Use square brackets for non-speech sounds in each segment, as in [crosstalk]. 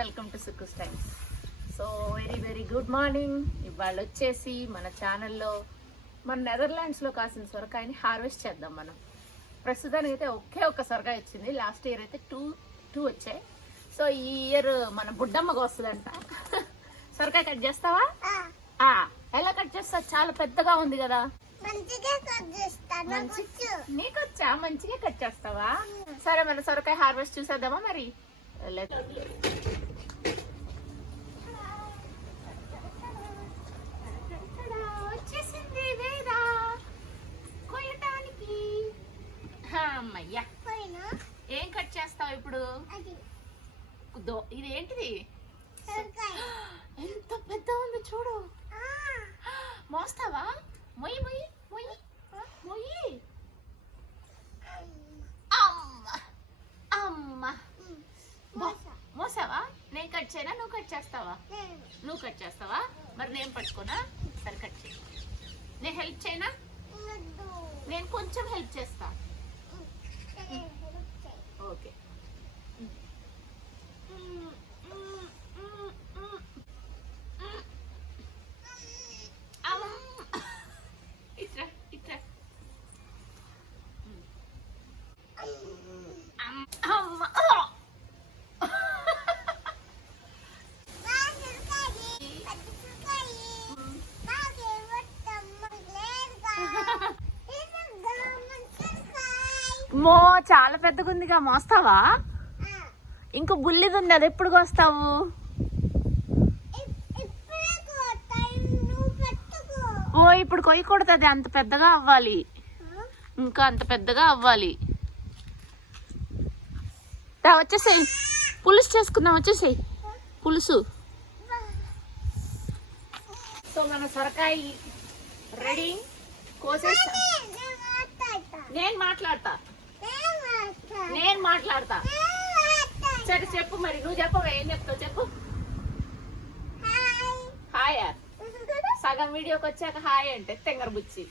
Welcome to సుక్కుస్ times. So very very good morning. ఇవాళ వచ్చేసి మన ఛానల్లో మన నెదర్లాండ్స్లో కాసిన సొరకాయని హార్వెస్ట్ చేద్దాం మనం. ప్రస్తుతానికి అయితే ఒకే ఒక్క సొరకాయ వచ్చింది. లాస్ట్ ఇయర్ అయితే టూ టూ వచ్చాయి. సో ఈ ఇయర్ మన బుడ్డమ్మకు వస్తుందంట. సొరకాయ కట్ చేస్తావా? ఎలా కట్ చేస్తావు? చాలా పెద్దగా ఉంది కదా. నీకొచ్చా మంచిగా కట్ చేస్తావా? సరే మన సొరకాయ హార్వెస్ట్ చూసేద్దామా మరి? Let- చేస్తావు ఇప్పుడు ఇది ఏంటిది [gasps] ఎంత పెద్ద ఉంది చూడు. మోస్తావా? మొయ్యి మొయ్యి మొయ్యి. మొయ్యి. అమ్మ. అమ్మ. మోసావా? నేను కట్ చేయనా? నువ్వు కట్ చేస్తావా? నువ్వు కట్ చేస్తావా? మరి నేను పట్టుకోనా? సరే కట్ చేయి. నేను హెల్ప్ చేయనా. నేను కొంచెం హెల్ప్ చేస్తా. ఓకే ఇట్రా ఇట్రా అమ్మ బా, సొరకాయ. పెద్ద సొరకాయ. బాగా మొత్తం లేదుగా. ఇదిగో మన సొరకాయ. మో చాలా పెద్దగా ఉందిగా మోస్తావా? ఇంకో బుల్లిది ఉంది అది ఎప్పుడు పెట్టుకో. ఓ ఇప్పుడు కొయ్యకూడదు అది అంత పెద్దగా అవ్వాలి. ఇంకా అంత పెద్దగా అవ్వాలి. రా వచ్చేసేయి. పులుసు చేసుకుందాం వచ్చేసేయి. పులుసు. సో మన సొరకాయ రెడీ. కోసేస్తా నేను మాట్లాడతా. నేను మాట్లాడతా నేను మాట్లాడతా. నేను మాట్లాడతా. సరే చెప్పు మరి. నువ్వు చెప్పవా? ఏం చెప్తావు? చెప్పు. హాయ్. సగం వీడియోకి వచ్చాక హాయ్ అంటే తెంగర బుచ్చి.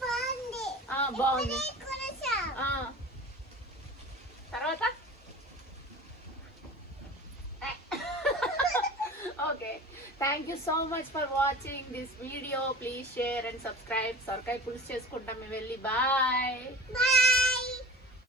బాగుంది. ఆ, బాగుంది ఇప్పుడే కొనేసా. ఆ. తర్వాత okay thank you so much for watching this video please share and subscribe సొరకాయ పులుసు చేసుకుంటాం. మేము వెళ్ళి బాయ్ బాయ్